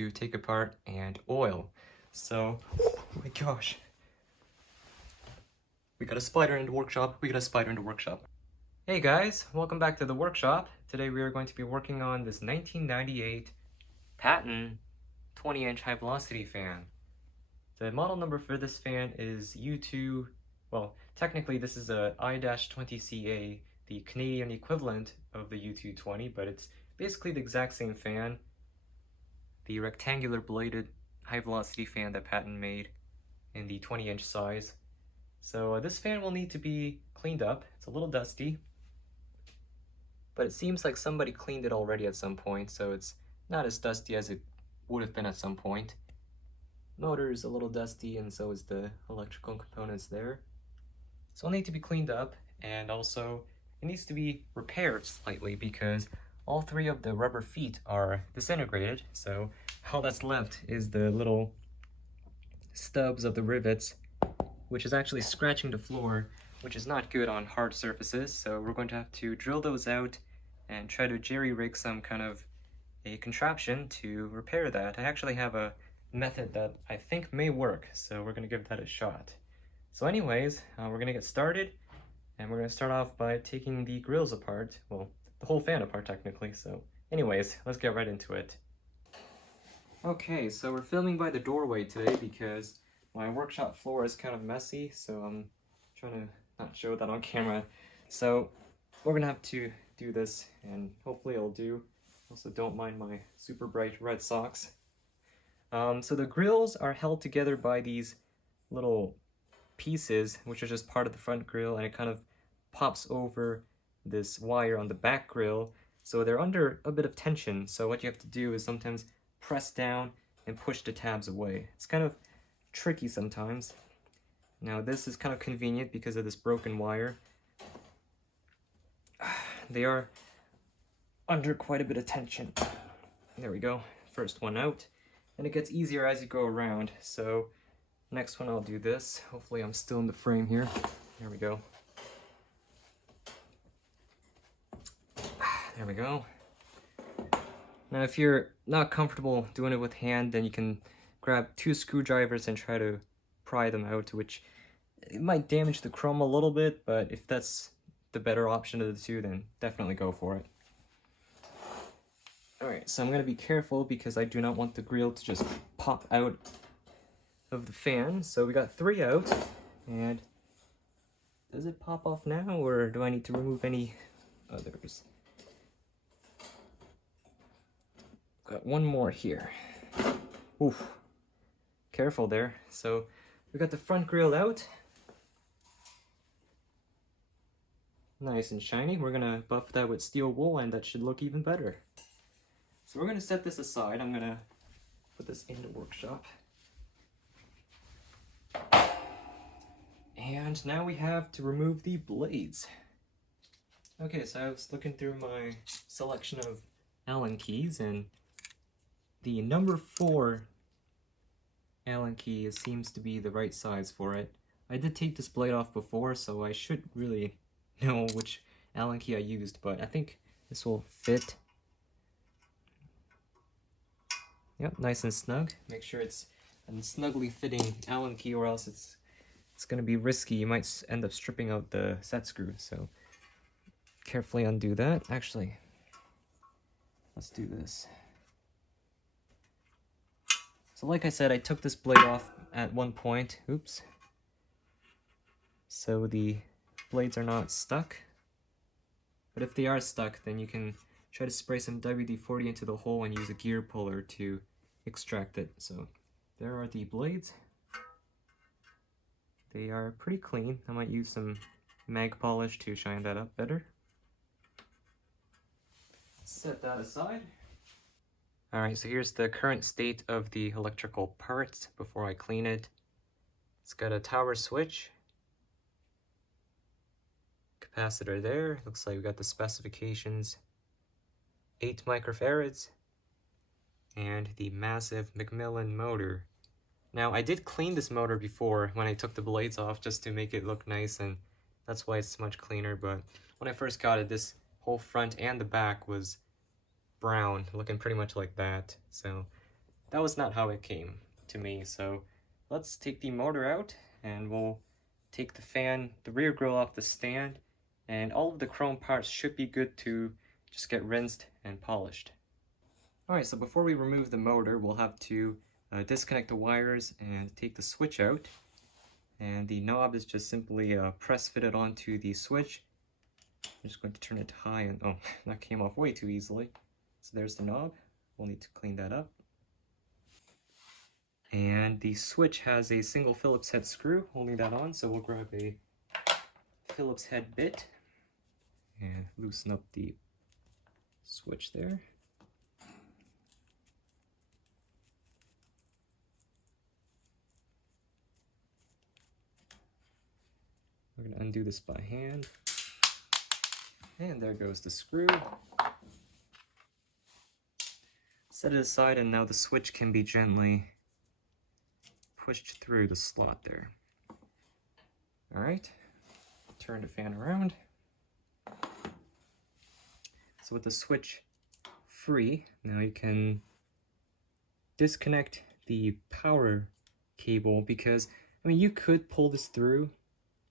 to take apart and oil. So, oh my gosh. We got a spider in the workshop. Hey guys, welcome back to the workshop. Today we are going to be working on this 1998 Patton 20-inch high velocity fan. The model number for this fan is U2, well, technically this is a I-20CA, the Canadian equivalent of the U220, but it's basically the exact same fan. The rectangular bladed high velocity fan that Patton made in the 20-inch size. So this fan will need to be cleaned up. It's a little dusty, but it seems like somebody cleaned it already at some point, so it's not as dusty as it would have been at some point. Motor is a little dusty, and so is the electrical components there. So it'll need to be cleaned up, and also it needs to be repaired slightly because all three of the rubber feet are disintegrated, so all that's left is the little stubs of the rivets, which is actually scratching the floor, which is not good on hard surfaces. So we're going to have to drill those out and try to jerry-rig some kind of a contraption to repair that. I actually have a method that I think may work, so we're going to give that a shot. So anyways, we're going to get started, and we're going to start off by taking the grills apart, well, the whole fan apart technically. So anyways, let's get right into it. Okay, so we're filming by the doorway today because my workshop floor is kind of messy, so I'm trying to not show that on camera. So we're gonna have to do this, and hopefully it'll do. Also, don't mind my super bright red socks. So the grills are held together by these little pieces, which are just part of the front grill, and it kind of pops over this wire on the back grill. So they're under a bit of tension, so what you have to do is sometimes press down and push the tabs away. It's kind of tricky sometimes. Now this is kind of convenient because of this broken wire. They are under quite a bit of tension. There we go, first one out. And it gets easier as you go around. So next one I'll do this. Hopefully I'm still in the frame here. There we go. There we go. Now if you're not comfortable doing it with hand, then you can grab 2 screwdrivers and try to pry them out, which it might damage the chrome a little bit, but if that's the better option of the two, then definitely go for it. Alright, so I'm going to be careful because I do not want the grill to just pop out of the fan. So we got 3 out, and does it pop off now, or do I need to remove any others? Got 1 more here. Oof. Careful there. So we got the front grill out. Nice and shiny. We're gonna buff that with steel wool, and that should look even better. So we're gonna set this aside. I'm gonna put this in the workshop. And now we have to remove the blades. Okay, so I was looking through my selection of Allen keys, and the number 4 Allen key seems to be the right size for it. I did take this blade off before, so I should really know which Allen key I used, but I think this will fit. Yep, nice and snug. Make sure it's a snugly fitting Allen key, or else it's going to be risky. You might end up stripping out the set screw, so carefully undo that. Actually, let's do this. So like I said, I took this blade off at one point. Oops. So the blades are not stuck. But if they are stuck, then you can try to spray some WD-40 into the hole and use a gear puller to extract it. So there are the blades. They are pretty clean. I might use some mag polish to shine that up better. Set that aside. Alright, so here's the current state of the electrical parts before I clean it. It's got a tower switch, capacitor there, looks like we got the specifications, 8 microfarads, and the massive McMillan motor. Now I did clean this motor before when I took the blades off just to make it look nice, and that's why it's much cleaner, but when I first got it, this whole front and the back was brown, looking pretty much like that. So that was not how it came to me. So let's take the motor out and we'll take the fan, the rear grille off the stand, and all of the chrome parts should be good to just get rinsed and polished. Alright, so before we remove the motor, we'll have to disconnect the wires and take the switch out. And the knob is just simply press fitted onto the switch. I'm just going to turn it to high, and oh, that came off way too easily. So there's the knob. We'll need to clean that up. And the switch has a single Phillips head screw holding that on, so we'll grab a Phillips head bit and loosen up the switch there. We're going to undo this by hand. And there goes the screw. Set it aside, and now the switch can be gently pushed through the slot there. Alright, turn the fan around. So with the switch free, now you can disconnect the power cable, because, I mean, you could pull this through,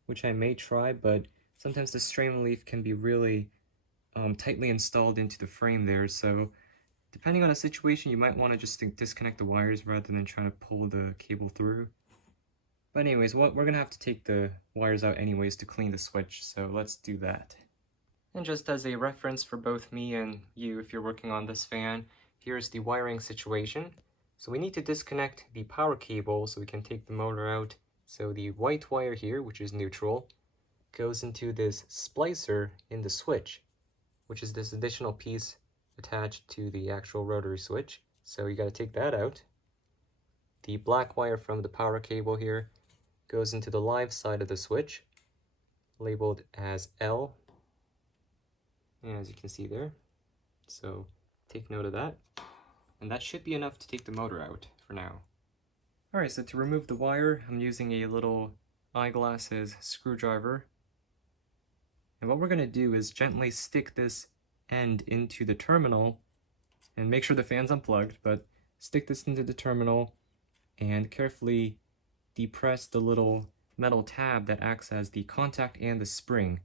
which I may try, but sometimes the strain relief can be really tightly installed into the frame there, so depending on the situation, you might want to just disconnect the wires rather than trying to pull the cable through. But anyways, we're going to have to take the wires out anyways to clean the switch, so let's do that. And just as a reference for both me and you, if you're working on this fan, here's the wiring situation. So we need to disconnect the power cable so we can take the motor out. So the white wire here, which is neutral, goes into this splicer in the switch, which is this additional piece attached to the actual rotary switch. So you got to take that out. The black wire from the power cable here goes into the live side of the switch, labeled as L, and as you can see there. So take note of that. And that should be enough to take the motor out for now. Alright, so to remove the wire, I'm using a little eyeglasses screwdriver. And what we're going to do is gently stick this end into the terminal, and make sure the fan's unplugged, but stick this into the terminal and carefully depress the little metal tab that acts as the contact and the spring.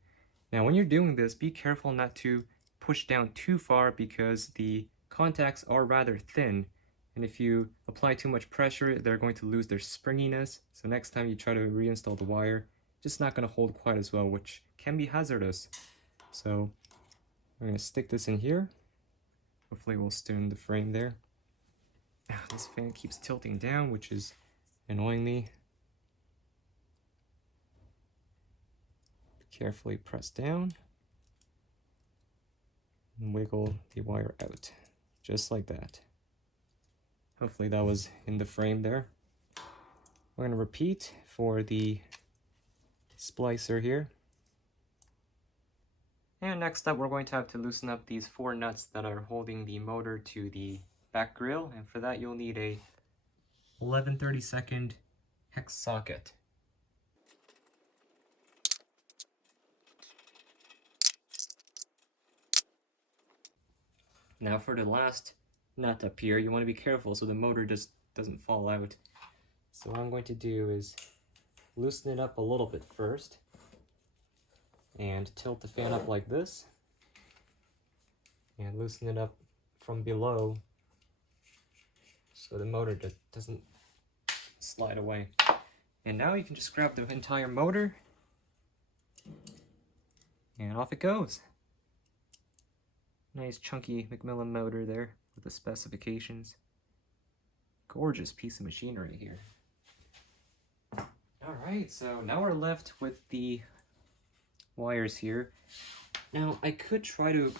Now when you're doing this, be careful not to push down too far because the contacts are rather thin, and if you apply too much pressure, they're going to lose their springiness. So next time you try to reinstall the wire, just not going to hold quite as well, which can be hazardous. So I'm going to stick this in here. Hopefully we'll stay in the frame there. This fan keeps tilting down, which is annoying me. Carefully press down and wiggle the wire out, just like that. Hopefully that was in the frame there. We're going to repeat for the splicer here. And next up, we're going to have to loosen up these 4 nuts that are holding the motor to the back grille, and for that you'll need a 11/32 hex socket. Now for the last nut up here, you want to be careful so the motor just doesn't fall out. So what I'm going to do is loosen it up a little bit first and tilt the fan up like this and loosen it up from below so the motor just doesn't slide away. And now you can just grab the entire motor and off it goes. Nice chunky McMillan motor there with the specifications. Gorgeous piece of machinery here. Alright, so now we're left with the wires here. Now I could try to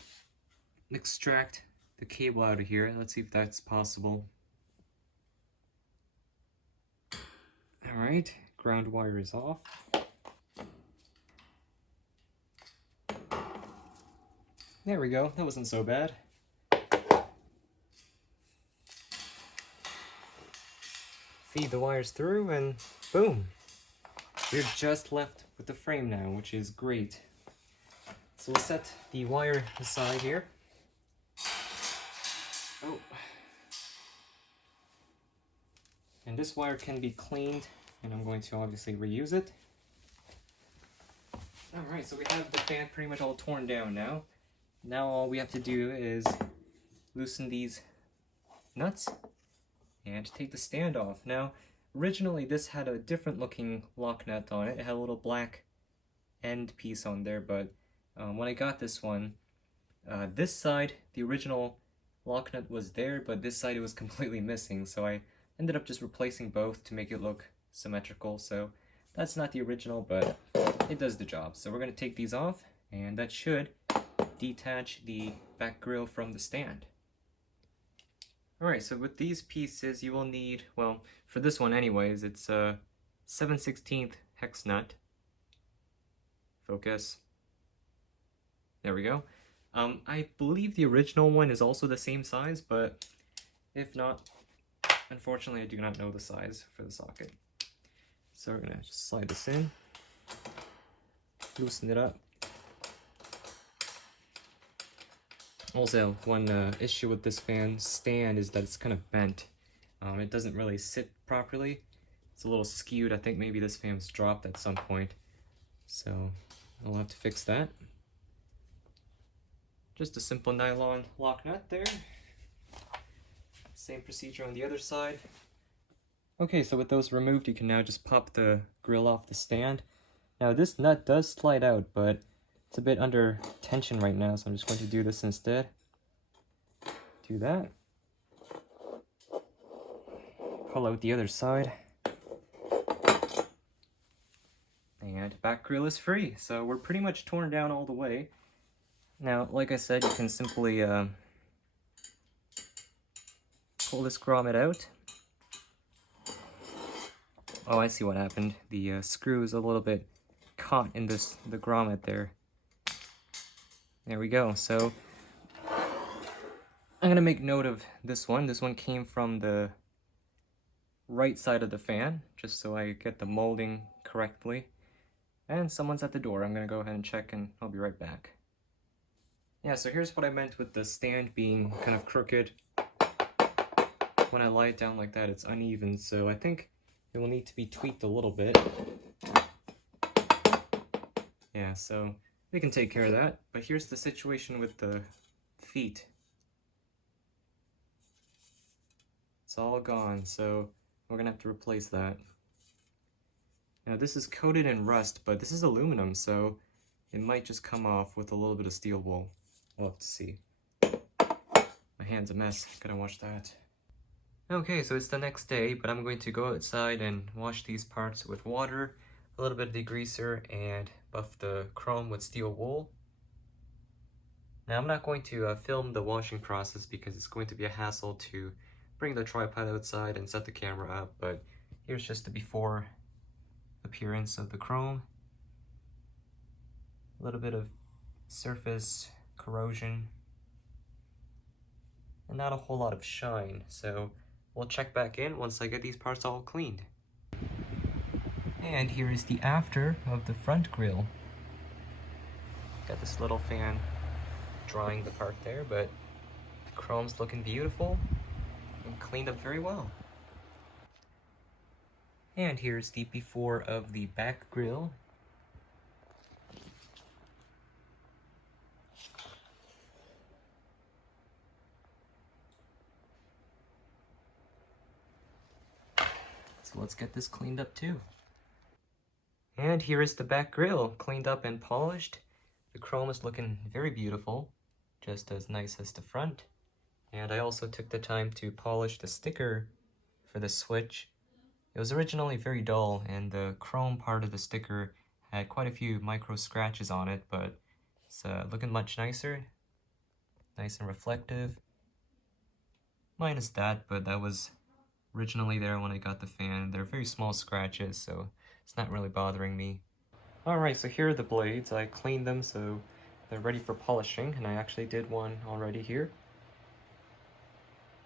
extract the cable out of here. Let's see if that's possible. Alright, ground wire is off. There we go, that wasn't so bad. Feed the wires through and boom! We're just left with the frame now, which is great. So we'll set the wire aside here. Oh. And this wire can be cleaned, and I'm going to obviously reuse it. Alright, so we have the fan pretty much all torn down now. Now all we have to do is loosen these nuts and take the stand off. Now, originally this had a different looking lock nut on it. It had a little black end piece on there, but when I got this one, this side, the original lock nut was there, but this side it was completely missing, so I ended up just replacing both to make it look symmetrical. So that's not the original, but it does the job. So we're going to take these off, and that should detach the back grill from the stand. Alright, so with these pieces you will need, well, for this one anyways, it's a 7/16 hex nut. Focus. There we go. I believe the original one is also the same size, but if not, unfortunately I do not know the size for the socket. So we're gonna just slide this in, loosen it up. Also, one issue with this fan stand is that it's kind of bent. It doesn't really sit properly. It's a little skewed. I think maybe this fan was dropped at some point. So I'll have to fix that. Just a simple nylon lock nut there. Same procedure on the other side. Okay, so with those removed, you can now just pop the grill off the stand. Now this nut does slide out, but it's a bit under tension right now, so I'm just going to do this instead. Do that. Pull out the other side. And back grill is free, so we're pretty much torn down all the way. Now, like I said, you can simply pull this grommet out. Oh, I see what happened. The screw is a little bit caught in the grommet there. There we go. So I'm gonna make note of this one. This one came from the right side of the fan, just so I get the molding correctly. And someone's at the door. I'm gonna go ahead and check, and I'll be right back. Yeah, so here's what I meant with the stand being kind of crooked. When I lie it down like that, it's uneven, so I think it will need to be tweaked a little bit. Yeah, so we can take care of that. But here's the situation with the feet. It's all gone, so we're gonna have to replace that. Now this is coated in rust, but this is aluminum, so it might just come off with a little bit of steel wool. We'll have to see. My hand's a mess, gotta wash that. Okay, so it's the next day, but I'm going to go outside and wash these parts with water, a little bit of degreaser, and buff the chrome with steel wool. Now I'm not going to film the washing process because it's going to be a hassle to bring the tripod outside and set the camera up, but here's just the before appearance of the chrome. A little bit of surface corrosion, and not a whole lot of shine, so we'll check back in once I get these parts all cleaned. And here is the after of the front grille. Got this little fan drying the part there, but the chrome's looking beautiful and cleaned up very well. And here's the before of the back grille. So let's get this cleaned up too. And here is the back grille, cleaned up and polished. The chrome is looking very beautiful, just as nice as the front. And I also took the time to polish the sticker for the switch. It was originally very dull, and the chrome part of the sticker had quite a few micro scratches on it, but it's looking much nicer. Nice and reflective. Minus that, but that was originally there when I got the fan. They're very small scratches, so it's not really bothering me. Alright, so here are the blades. I cleaned them so they're ready for polishing, and I actually did one already here.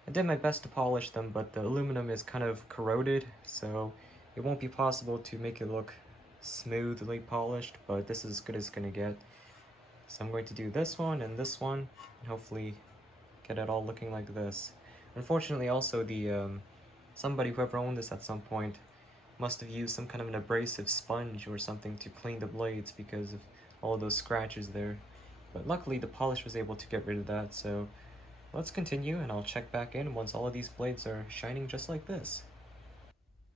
I did my best to polish them, but the aluminum is kind of corroded, so it won't be possible to make it look smoothly polished, but this is as good as it's gonna get. So I'm going to do this one, and hopefully get it all looking like this. Unfortunately, also the somebody, whoever owned this at some point, must have used some kind of an abrasive sponge or something to clean the blades because of all those scratches there. But luckily the polish was able to get rid of that, so let's continue and I'll check back in once all of these blades are shining just like this.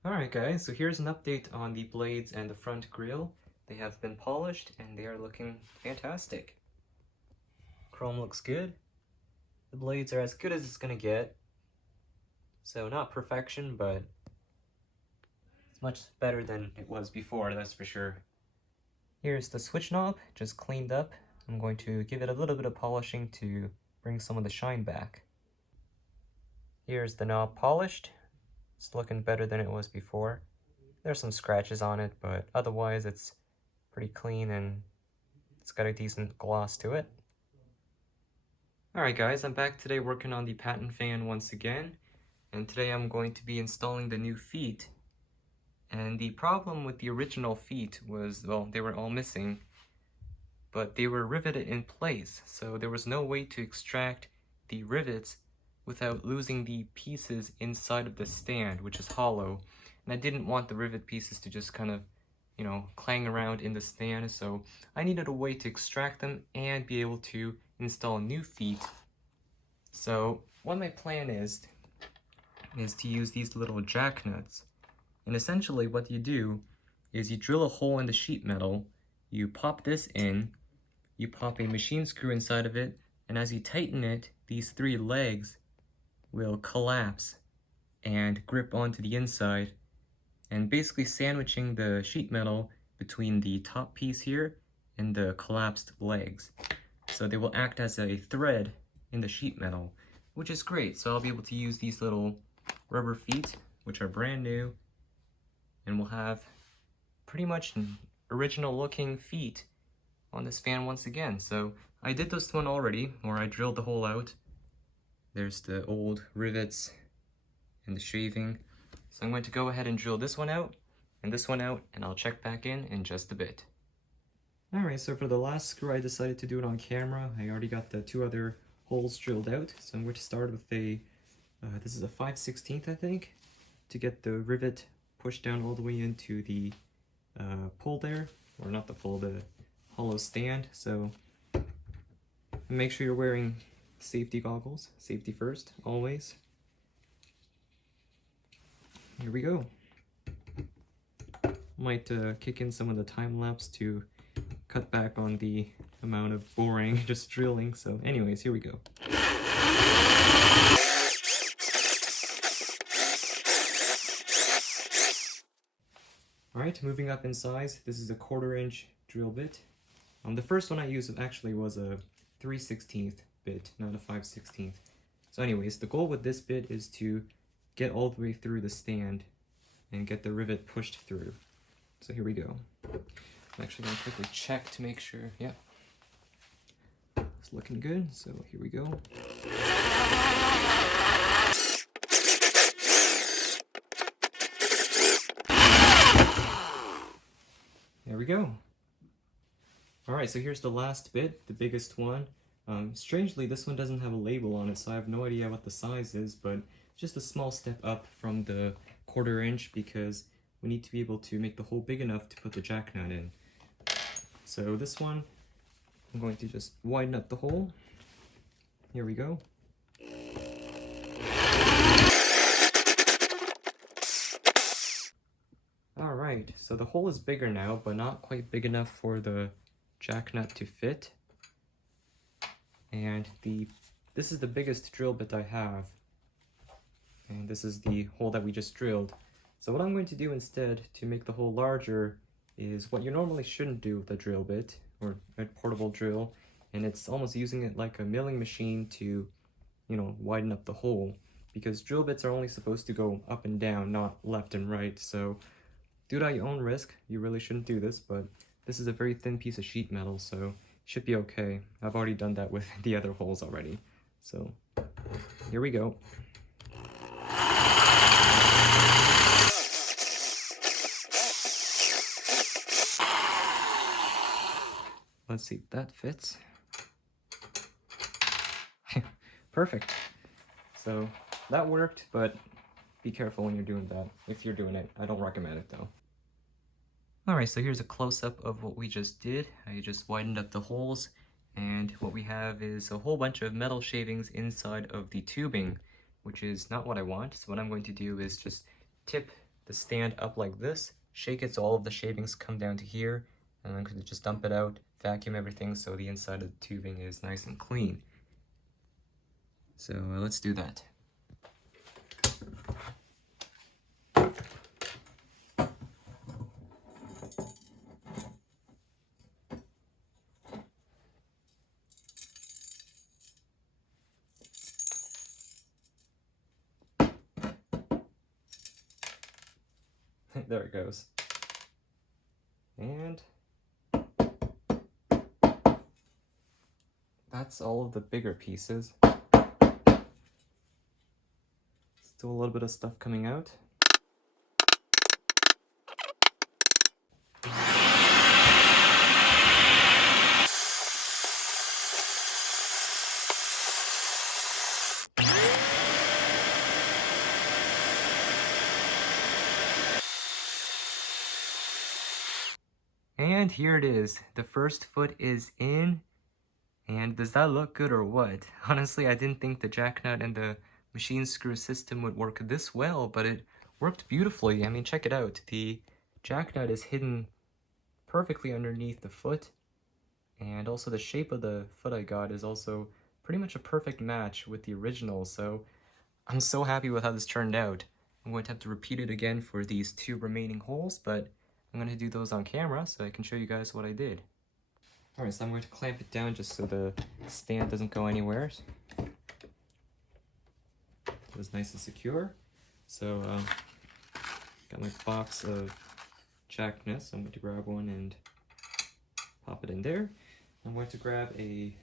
Alright guys, so here's an update on the blades and the front grille. They have been polished and they are looking fantastic. Chrome looks good. The blades are as good as it's gonna get. So not perfection, but it's much better than it was before, that's for sure. Here's the switch knob, just cleaned up. I'm going to give it a little bit of polishing to bring some of the shine back. Here's the knob polished. It's looking better than it was before. There's some scratches on it, but otherwise it's pretty clean and it's got a decent gloss to it. Alright guys, I'm back today working on the Patton fan once again. And today I'm going to be installing the new feet. And the problem with the original feet was, well, they were all missing, but they were riveted in place, so there was no way to extract the rivets without losing the pieces inside of the stand, which is hollow. And I didn't want the rivet pieces to just kind of, you know, clang around in the stand, so I needed a way to extract them and be able to install new feet. So what my plan is to use these little jack nuts. And essentially what you do is you drill a hole in the sheet metal, you pop this in, you pop a machine screw inside of it, and as you tighten it, these three legs will collapse and grip onto the inside, and basically sandwiching the sheet metal between the top piece here and the collapsed legs. So they will act as a thread in the sheet metal, which is great. So I'll be able to use these little rubber feet, which are brand new, and we'll have pretty much original looking feet on this fan once again. So I did this one already, or I drilled the hole out. There's the old rivets and the shaving. So I'm going to go ahead and drill this one out, and I'll check back in just a bit. Alright, so for the last screw I decided to do it on camera. I already got the two other holes drilled out, so I'm going to start with a, this is a 5/16 I think, to get the rivet pushed down all the way into the pull there, or not the pull, the hollow stand. So make sure you're wearing safety goggles, safety first, always. Here we go. Might kick in some of the time lapse to cut back on the amount of boring just drilling. So anyways, here we go. Alright, moving up in size, this is a 1/4 inch drill bit. The first one I used actually was a 3/16 bit, not a 5/16. So anyways, the goal with this bit is to get all the way through the stand and get the rivet pushed through. So here we go. I'm actually going to quickly check to make sure, yeah. It's looking good, so here we go. There we go. Alright, so here's the last bit, the biggest one. Strangely, this one doesn't have a label on it, so I have no idea what the size is, but just a small step up from the 1/4 inch because we need to be able to make the hole big enough to put the jack nut in. So this one, I'm going to just widen up the hole. Here we go. Alright, so the hole is bigger now, but not quite big enough for the jack nut to fit. And this is the biggest drill bit I have. And this is the hole that we just drilled. So what I'm going to do instead to make the hole larger is what you normally shouldn't do with a drill bit, or a portable drill, and it's almost using it like a milling machine to, you know, widen up the hole. Because drill bits are only supposed to go up and down, not left and right, so do it at your own risk. You really shouldn't do this, but this is a very thin piece of sheet metal, so it should be okay. I've already done that with the other holes already. So here we go. Let's see if that fits. Perfect. So that worked, but be careful when you're doing that, if you're doing it. I don't recommend it though. Alright, so here's a close-up of what we just did. I just widened up the holes, and what we have is a whole bunch of metal shavings inside of the tubing, which is not what I want. So what I'm going to do is just tip the stand up like this, shake it so all of the shavings come down to here, and I'm going to just dump it out, vacuum everything so the inside of the tubing is nice and clean. So let's do that. There it goes. And that's all of the bigger pieces. Still a little bit of stuff coming out. And here it is. The first foot is in. And does that look good or what? Honestly, I didn't think the jacknut and the machine screw system would work this well, but it worked beautifully. I mean, check it out. The jacknut is hidden perfectly underneath the foot. And also the shape of the foot I got is also pretty much a perfect match with the original. So I'm so happy with how this turned out. I'm going to have to repeat it again for these 2 remaining holes, but I'm going to do those on camera so I can show you guys what I did. Alright, so I'm going to clamp it down just so the stand doesn't go anywhere. It was nice and secure. So, got my box of jacknuts. I'm going to grab one and pop it in there. I'm going to grab a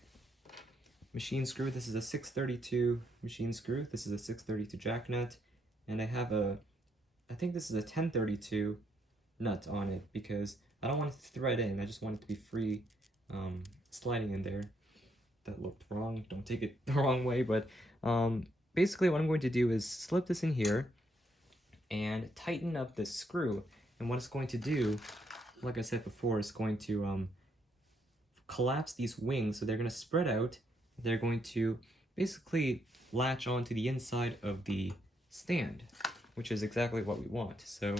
machine screw. This is a 632 machine screw. This is a 632 jacknut. And I have I think this is a 1032 nut on it because I don't want it to thread in. I just want it to be free sliding in there. That looked wrong. Don't take it the wrong way, but basically what I'm going to do is slip this in here and tighten up this screw. And what it's going to do, like I said before, is going to collapse these wings. So they're going to spread out. They're going to basically latch onto the inside of the stand, which is exactly what we want. So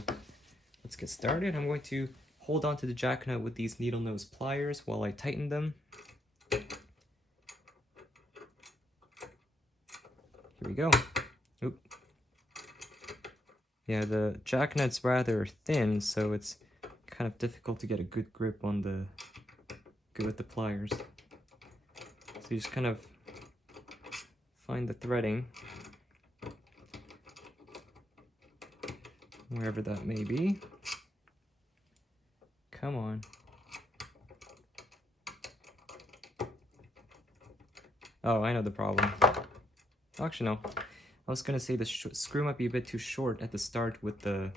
let's get started. I'm going to hold on to the jacknut with these needle nose pliers while I tighten them. Here we go. Oop. Yeah, the jacknut's rather thin, so it's kind of difficult to get a good grip on with the pliers. So you just kind of find the threading wherever that may be. Come on. Oh, I know the problem. Actually, no. I was gonna say the screw might be a bit too short at the start with the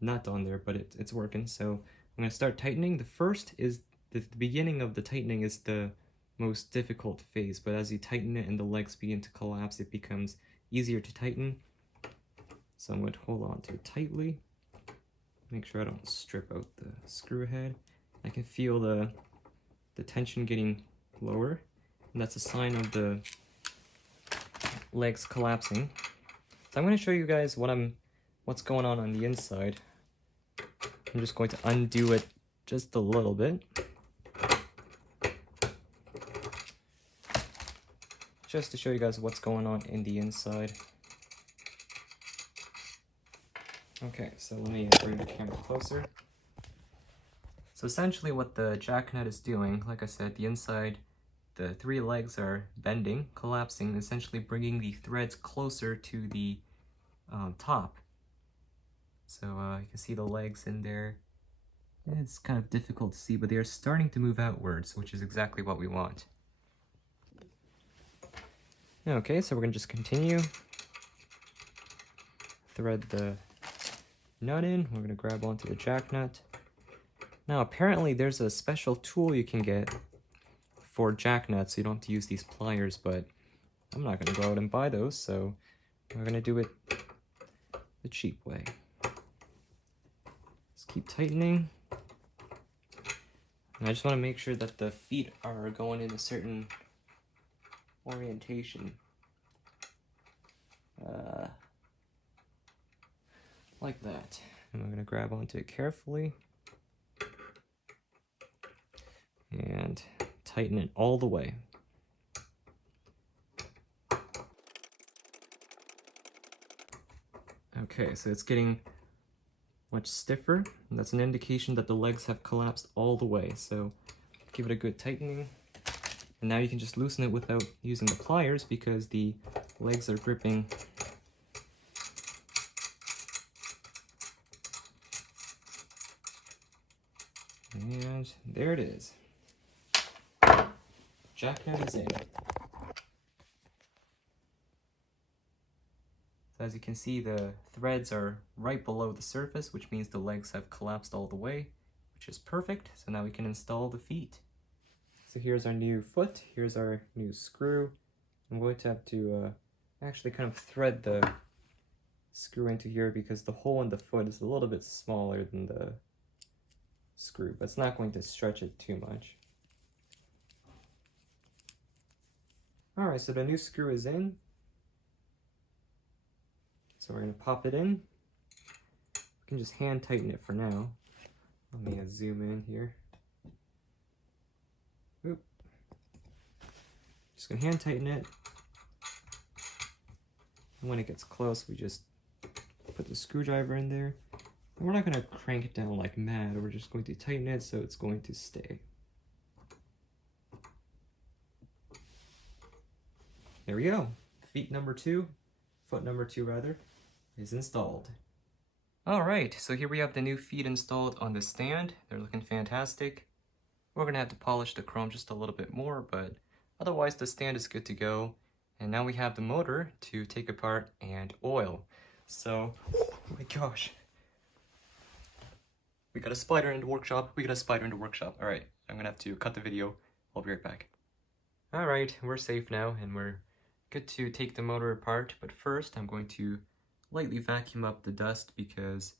nut on there, but it's working. So I'm gonna start tightening. The first is the beginning of the tightening is the most difficult phase, but as you tighten it and the legs begin to collapse, it becomes easier to tighten. So I'm going to hold on to it tightly. Make sure I don't strip out the screw head. I can feel the tension getting lower, and that's a sign of the legs collapsing. So I'm going to show you guys what's going on the inside. I'm just going to undo it just a little bit. Just to show you guys what's going on in the inside. Okay, so let me bring the camera closer. So essentially what the jacknut is doing, like I said, the inside, the 3 legs are bending, collapsing, essentially bringing the threads closer to the top. So you can see the legs in there. It's kind of difficult to see, but they are starting to move outwards, which is exactly what we want. Okay, so we're going to just continue. Thread the nut in. We're going to grab onto the jacknut. Now apparently there's a special tool you can get for jacknuts, so you don't have to use these pliers, but I'm not going to go out and buy those, so we're going to do it the cheap way. Just keep tightening. And I just want to make sure that the feet are going in a certain orientation. Like that. And I'm going to grab onto it carefully. And tighten it all the way. Okay, so it's getting much stiffer, and that's an indication that the legs have collapsed all the way. So give it a good tightening. And now you can just loosen it without using the pliers because the legs are gripping. And there it is. Jackknut is in. So as you can see, the threads are right below the surface, which means the legs have collapsed all the way, which is perfect. So now we can install the feet. So here's our new foot, here's our new screw. I'm going to have to actually kind of thread the screw into here because the hole in the foot is a little bit smaller than the screw, but it's not going to stretch it too much. Alright, so the new screw is in. So we're going to pop it in. We can just hand tighten it for now. Let me zoom in here. Oop. Just going to hand tighten it. And when it gets close, we just put the screwdriver in there. And we're not going to crank it down like mad. We're just going to tighten it so it's going to stay. There we go. Foot number two rather, is installed. Alright, so here we have the new feet installed on the stand. They're looking fantastic. We're going to have to polish the chrome just a little bit more, but otherwise the stand is good to go. And now we have the motor to take apart and oil. So, oh my gosh. We got a spider in the workshop. Alright, I'm going to have to cut the video. I'll be right back. Alright, we're safe now and we're good to take the motor apart, but first I'm going to lightly vacuum up the dust because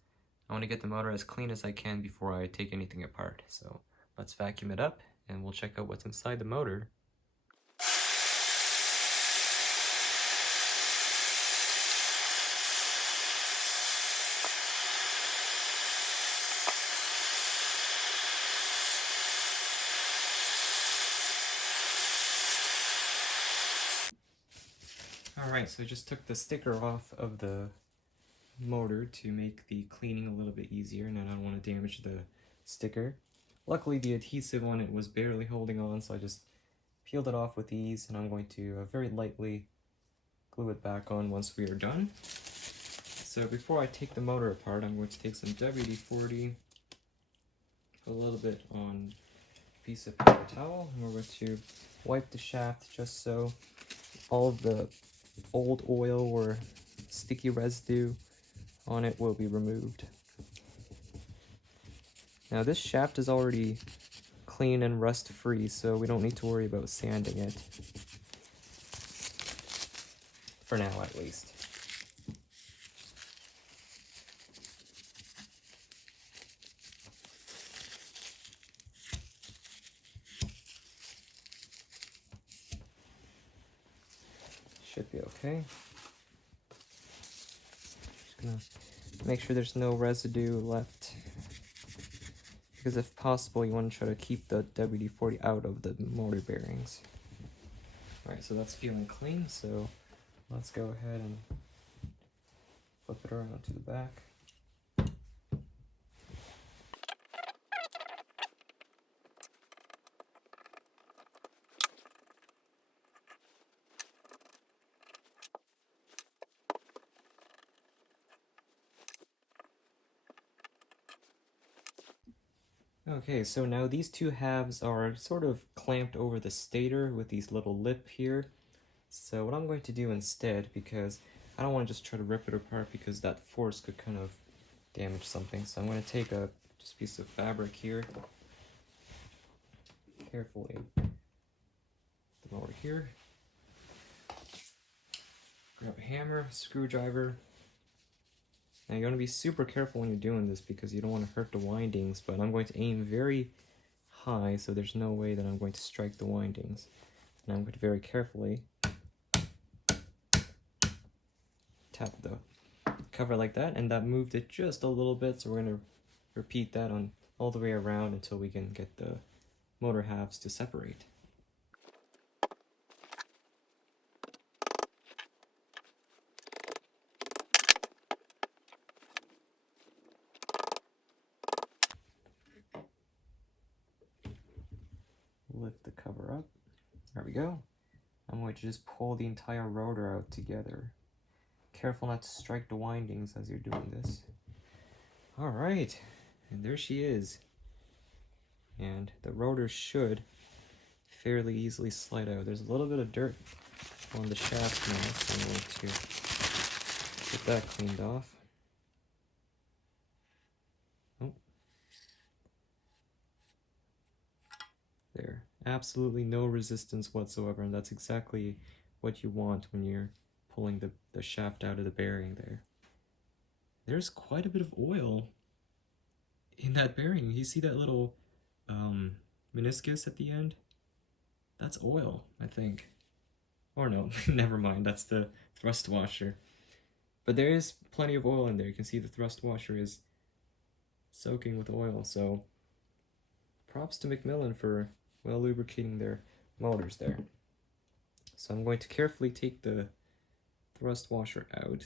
I want to get the motor as clean as I can before I take anything apart. So let's vacuum it up and we'll check out what's inside the motor. Alright, so I just took the sticker off of the motor to make the cleaning a little bit easier, and I don't want to damage the sticker. Luckily the adhesive on it was barely holding on, so I just peeled it off with ease, and I'm going to very lightly glue it back on once we are done. So before I take the motor apart, I'm going to take some WD-40, put a little bit on a piece of paper towel, and we're going to wipe the shaft just so all of the old oil or sticky residue on it will be removed. Now this shaft is already clean and rust free, so we don't need to worry about sanding it. For now at least. Should be okay. Just gonna make sure there's no residue left, because if possible you want to try to keep the WD-40 out of the motor bearings. Alright, so that's feeling clean, so let's go ahead and flip it around to the back. Okay, so now these two halves are sort of clamped over the stator with these little lip here. So what I'm going to do instead, because I don't want to just try to rip it apart because that force could kind of damage something. So I'm going to take a piece of fabric here, carefully, them over here, grab a hammer, screwdriver, Now you want to be super careful when you're doing this because you don't want to hurt the windings, but I'm going to aim very high so there's no way that I'm going to strike the windings. And I'm going to very carefully tap the cover like that, and that moved it just a little bit, so we're going to repeat that on all the way around until we can get the motor halves to separate. Lift the cover up. There we go. I'm going to just pull the entire rotor out together. Careful not to strike the windings as you're doing this. Alright, and there she is. And the rotor should fairly easily slide out. There's a little bit of dirt on the shaft now, so I'm going to get that cleaned off. Oh. There. Absolutely no resistance whatsoever, and that's exactly what you want when you're pulling the shaft out of the bearing there. There's quite a bit of oil in that bearing. You see that little meniscus at the end? That's oil, I think. Or no, never mind, that's the thrust washer. But there is plenty of oil in there. You can see the thrust washer is soaking with oil, so props to McMillan for well lubricating their motors there. So I'm going to carefully take the thrust washer out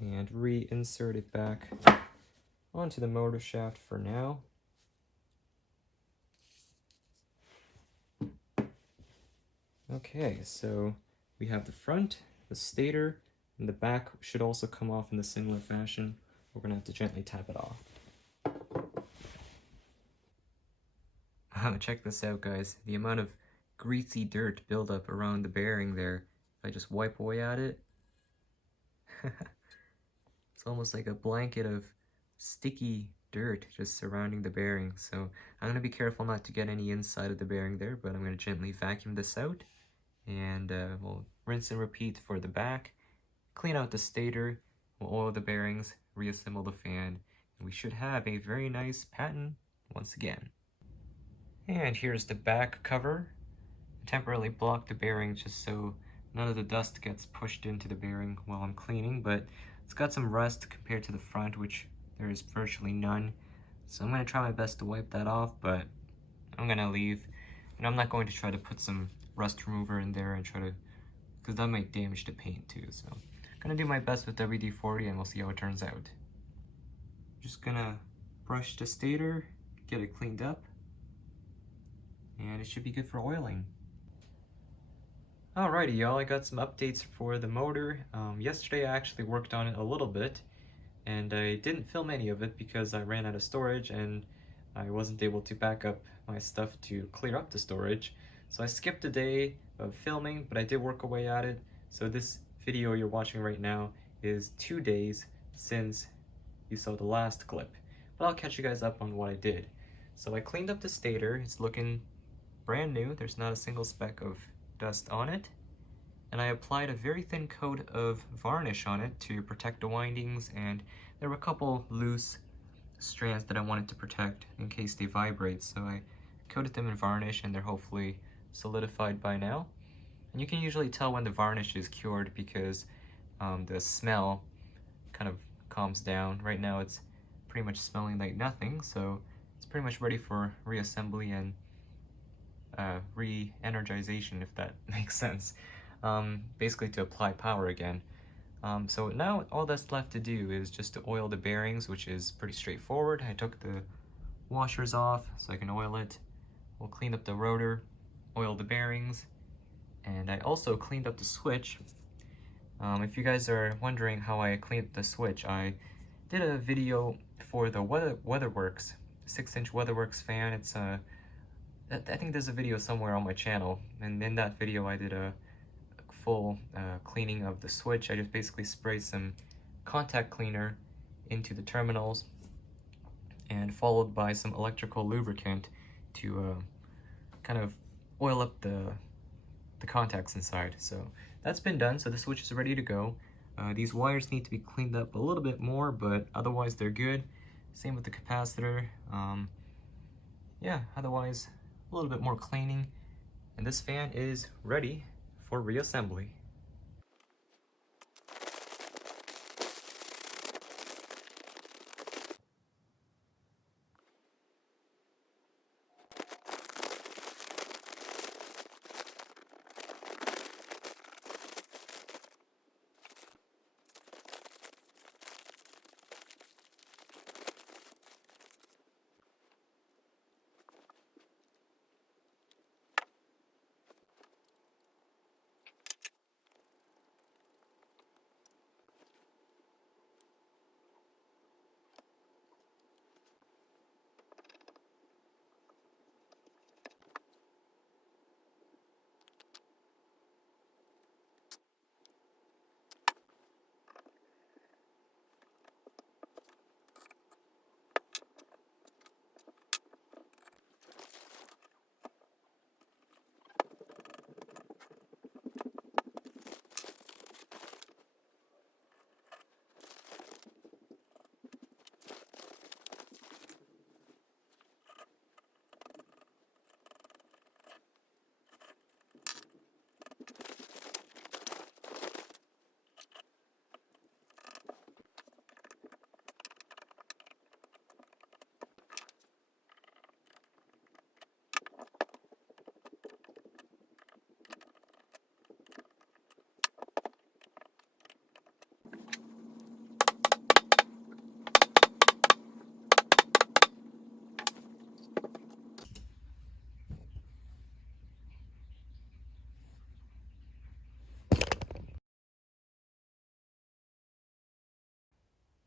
and reinsert it back onto the motor shaft for now. Okay, so we have the front, the stator, and the back should also come off in the similar fashion. We're going to have to gently tap it off. Check this out, guys. The amount of greasy dirt buildup around the bearing there. If I just wipe away at it, it's almost like a blanket of sticky dirt just surrounding the bearing. So I'm going to be careful not to get any inside of the bearing there, but I'm going to gently vacuum this out. And we'll rinse and repeat for the back. Clean out the stator, we'll oil the bearings, reassemble the fan, and we should have a very nice Patton once again. And here's the back cover. Temporarily block the bearing just so none of the dust gets pushed into the bearing while I'm cleaning, but it's got some rust compared to the front, which there is virtually none. So I'm going to try my best to wipe that off, but I'm going to leave. And I'm not going to try to put some rust remover in there and try to, because that might damage the paint too. So I'm going to do my best with WD-40 and we'll see how it turns out. Just going to brush the stator, get it cleaned up, and it should be good for oiling. Alrighty y'all, I got some updates for the motor. Yesterday I actually worked on it a little bit, and I didn't film any of it because I ran out of storage and I wasn't able to back up my stuff to clear up the storage. So I skipped a day of filming, but I did work away at it. So this video you're watching right now is 2 days since you saw the last clip. But I'll catch you guys up on what I did. So I cleaned up the stator. It's looking brand new. There's not a single speck of dust on it. And I applied a very thin coat of varnish on it to protect the windings, and there were a couple loose strands that I wanted to protect in case they vibrate. So I coated them in varnish and they're hopefully solidified by now. And you can usually tell when the varnish is cured because the smell kind of calms down. Right now it's pretty much smelling like nothing, so it's pretty much ready for reassembly and re-energization, if that makes sense. Basically to apply power again. So now all that's left to do is just to oil the bearings, which is pretty straightforward. I took the washers off so I can oil it. We'll clean up the rotor, oil the bearings, and I also cleaned up the switch. If you guys are wondering how I cleaned up the switch, I did a video for the WeatherWorks 6-inch WeatherWorks fan. It's I think there's a video somewhere on my channel, and in that video I did a full cleaning of the switch. I just basically sprayed some contact cleaner into the terminals and followed by some electrical lubricant to kind of oil up the contacts inside. So that's been done, so the switch is ready to go. These wires need to be cleaned up a little bit more, but otherwise they're good. Same with the capacitor. Yeah, otherwise a little bit more cleaning. And this fan is ready for reassembly.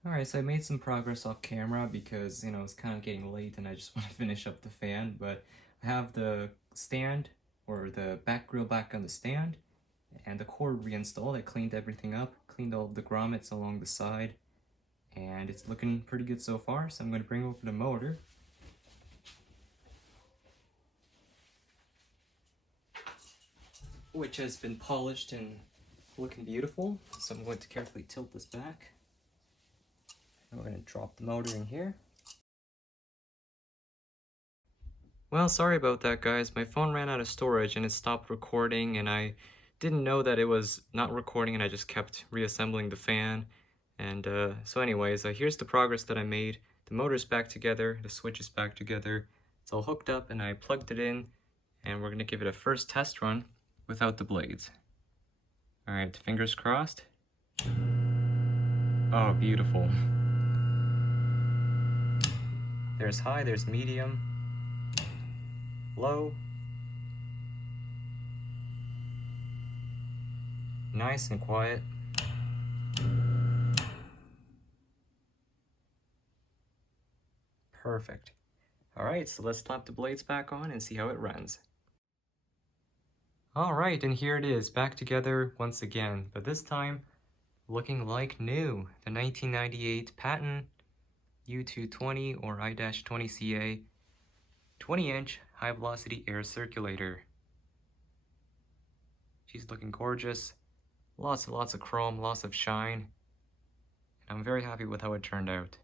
Alright, so I made some progress off camera because, you know, it's kind of getting late and I just want to finish up the fan, but I have the stand, or the back grill back on the stand, and the cord reinstalled. I cleaned everything up, cleaned all of the grommets along the side, and it's looking pretty good so far, so I'm going to bring over the motor. Which has been polished and looking beautiful, so I'm going to carefully tilt this back. And we're going to drop the motor in here. Well, sorry about that, guys. My phone ran out of storage and it stopped recording, and I didn't know that it was not recording, and I just kept reassembling the fan. And so anyways, here's the progress that I made. The motor's back together, the switch is back together. It's all hooked up and I plugged it in, and we're going to give it a first test run without the blades. Alright, fingers crossed. Oh, beautiful. There's high, there's medium, low. Nice and quiet. Perfect. Alright, so let's slap the blades back on and see how it runs. Alright, and here it is, back together once again, but this time looking like new. The 1998 Patton U220 or I-20CA 20-inch high-velocity air circulator. She's looking gorgeous. Lots and lots of chrome, lots of shine. And I'm very happy with how it turned out.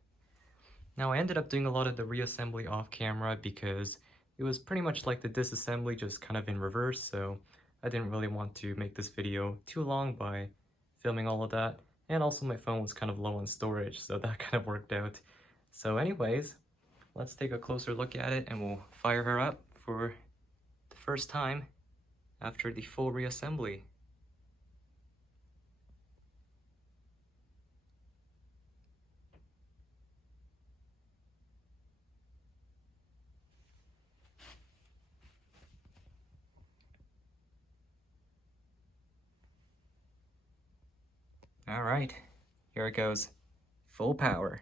Now, I ended up doing a lot of the reassembly off camera because it was pretty much like the disassembly, just kind of in reverse, so I didn't really want to make this video too long by filming all of that. And also my phone was kind of low on storage, so that kind of worked out. So anyways, let's take a closer look at it and we'll fire her up for the first time after the full reassembly. All right, here it goes, full power.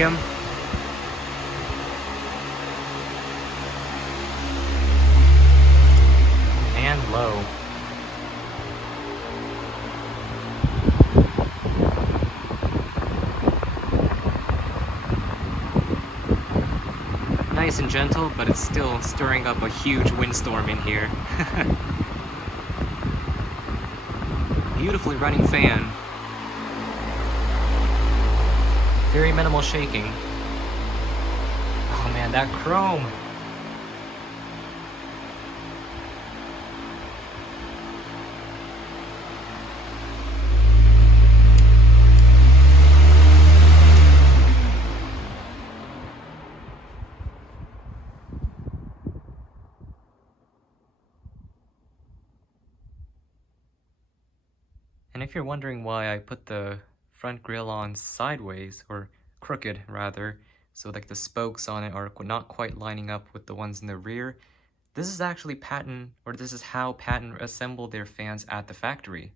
medium. And low. Nice and gentle, but it's still stirring up a huge windstorm in here. Beautifully running fan. Very minimal shaking. Oh man, that chrome! And if you're wondering why I put the front grille on sideways, or crooked rather, so like the spokes on it are not quite lining up with the ones in the rear, this is actually Patton, or this is how Patton assembled their fans at the factory.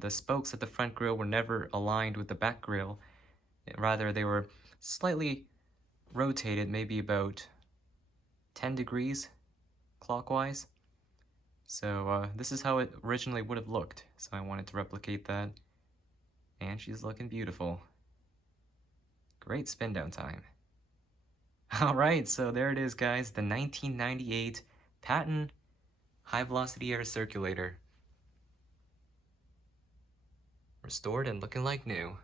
The spokes at the front grille were never aligned with the back grille. Rather, they were slightly rotated, maybe about 10 degrees clockwise. So this is how it originally would have looked. So I wanted to replicate that. And she's looking beautiful. Great spin down time. Alright, so there it is, guys. The 1998 Patton high velocity air circulator. Restored and looking like new.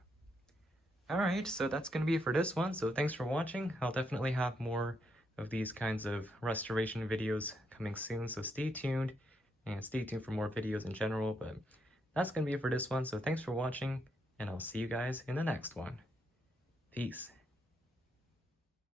Alright, so that's going to be it for this one. So thanks for watching. I'll definitely have more of these kinds of restoration videos coming soon. So stay tuned. And stay tuned for more videos in general, but that's going to be it for this one. So thanks for watching, and I'll see you guys in the next one. Peace.